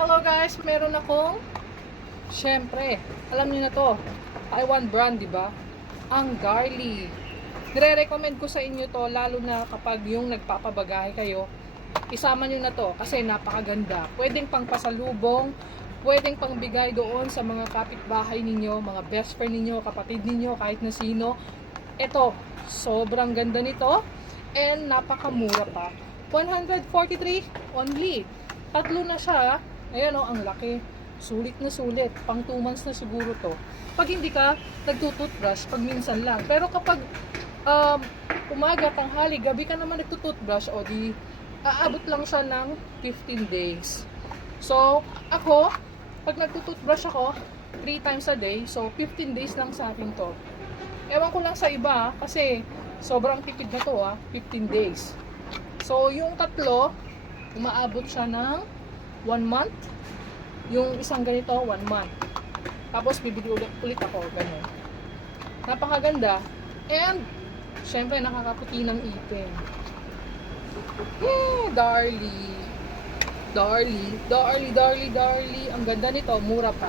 Hello guys, meron akong, syempre, alam niyo na to, Taiwan brand, di ba? Ang Garli. Nire-recommend ko sa inyo to, lalo na kapag yung nagpapabagahe kayo, isama niyo na to kasi napakaganda. Pwedeng pang pasalubong, pwedeng pang bigay doon sa mga kapitbahay ninyo, mga best friend ninyo, kapatid ninyo, kahit na sino. Ito, sobrang ganda nito and napakamura pa. 143 only. Tatlo na siya. Ayan o, ang laki. Sulit na sulit. Pang 2 months na siguro to. Pag hindi ka nagtututbrush, pag minsan lang. Pero kapag umaga, tanghali, gabi ka naman nagtututbrush, o di aabot lang siya ng 15 days. So, ako, pag nagtututbrush ako, 3 times a day, so 15 days lang sa akin to. Ewan ko lang sa iba, kasi sobrang tipid na to 15 days. So, yung tatlo, umaabot siya ng 1 month. Yung isang ganito, 1 month. Tapos, bibili ulit ako, ganun. Napakaganda. And, syempre, nakakaputi ng ipin. Darly. Darly. Darly, darly, darly. Ang ganda nito, mura pa.